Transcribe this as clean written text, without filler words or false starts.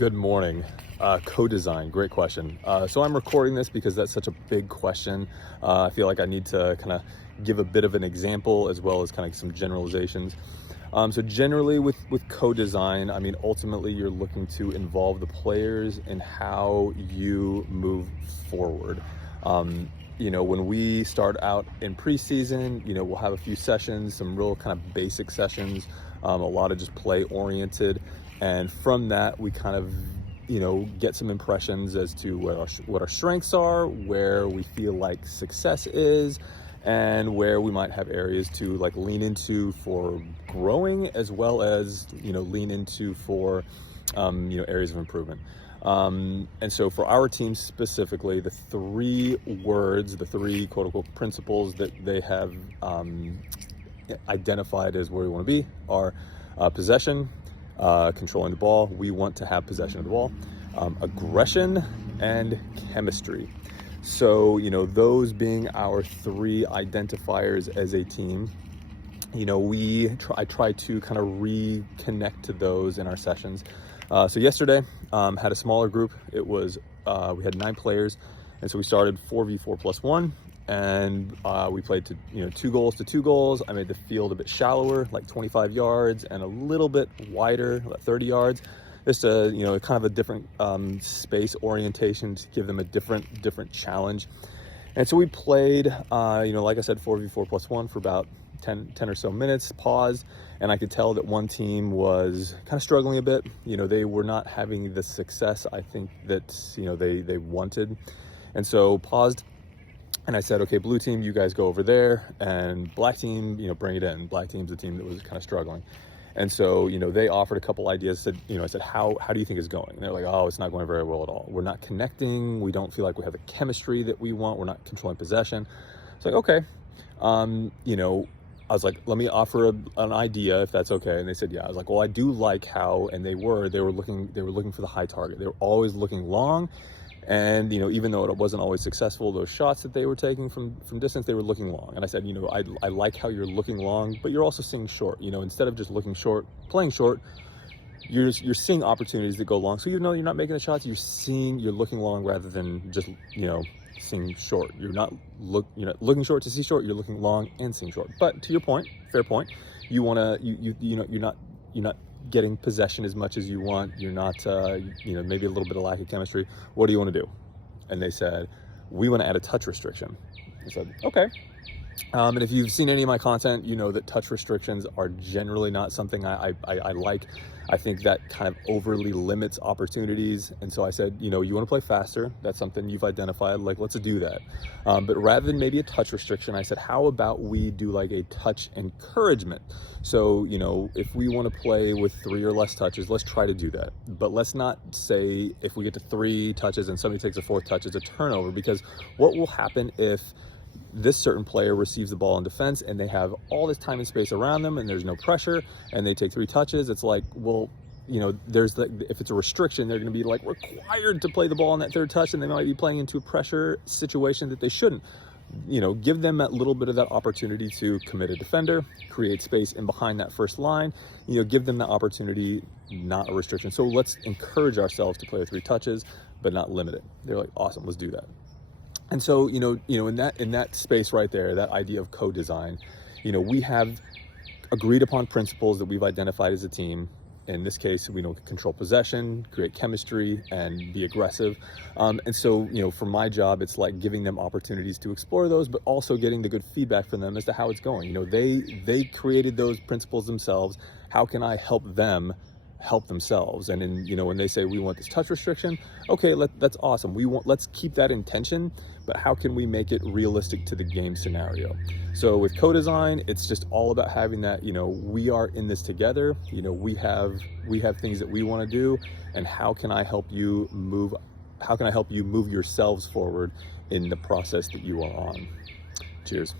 Good morning. Co-design, great question. So I'm recording this because that's such a big question. I feel like I need to kind of give a bit of an example as well as kind of some generalizations. So generally with co-design, I mean, ultimately you're looking to involve the players in how you move forward. When we start out in preseason, we'll have a few sessions, some real kind of basic sessions, a lot of just play oriented. And from that, we kind of, get some impressions as to what our strengths are, where we feel like success is, and where we might have areas to like lean into for growing, as well as, lean into for, areas of improvement. And so for our team specifically, the three quote unquote principles that they have identified as where we want to be are possession, controlling the ball. We want to have possession of the ball, aggression, and chemistry. So, those being our three identifiers as a team, I try to kind of reconnect to those in our sessions. So yesterday, had a smaller group. It was, we had 9 players. And so we started 4v4+1, and we played to 2 goals to 2 goals. I made the field a bit shallower, like 25 yards, and a little bit wider, like 30 yards. Just kind of a different space orientation to give them a different challenge. And so we played, like I said, 4v4+1 for about 10 or so minutes, paused, and I could tell that one team was kind of struggling a bit. They were not having the success I think that they wanted. And so paused, and I said, okay, blue team, you guys go over there, and black team, bring it in. Black team's the team that was kind of struggling. And so, they offered a couple ideas. I said, how do you think it's going? And they're like, oh, it's not going very well at all. We're not connecting. We don't feel like we have the chemistry that we want. We're not controlling possession. It's like, okay. I was like, let me offer an idea if that's okay. And they said, yeah. I was like, well, I do like how, and they were looking for the high target. They were always looking long. And, even though it wasn't always successful, those shots that they were taking from distance, they were looking long. And I said, I like how you're looking long, but you're also seeing short. Instead of just looking short, playing short, you're seeing opportunities that go long. So you're not making the shots, you're looking long rather than just, seeing short. You're not looking short to see short, you're looking long and seeing short. But to your point, fair point, you want to, you're not getting possession as much as you want. You're not, maybe a little bit of lack of chemistry. What do you want to do? And they said, we want to add a touch restriction. I said, okay. And if you've seen any of my content, you know that touch restrictions are generally not something I like. I think that kind of overly limits opportunities. And so I said, you want to play faster. That's something you've identified. Like, let's do that. But rather than maybe a touch restriction, I said, how about we do like a touch encouragement? So, if we want to play with 3 or less touches, let's try to do that. But let's not say if we get to 3 touches and somebody takes a 4th touch, it's a turnover, because what will happen if this certain player receives the ball in defense and they have all this time and space around them and there's no pressure and they take 3 touches? It's like, well, if it's a restriction, they're going to be like required to play the ball on that 3rd touch, and they might be playing into a pressure situation that they shouldn't. Give them that little bit of that opportunity to commit a defender, create space in behind that first line, give them the opportunity, not a restriction. So let's encourage ourselves to play with 3 touches, but not limit it. They're like, awesome, let's do that. And so, in that space right there, that idea of co-design, we have agreed upon principles that we've identified as a team. In this case, we control possession, create chemistry, and be aggressive. And so, for my job, it's like giving them opportunities to explore those, but also getting the good feedback from them as to how it's going. They created those principles themselves. How can I help them help themselves? And then, when they say we want this touch restriction, okay, that's awesome. Let's keep that intention, but how can we make it realistic to the game scenario? So with co-design, it's just all about having that, we are in this together. We have things that we want to do, and how can I help you move yourselves forward in the process that you are on? Cheers.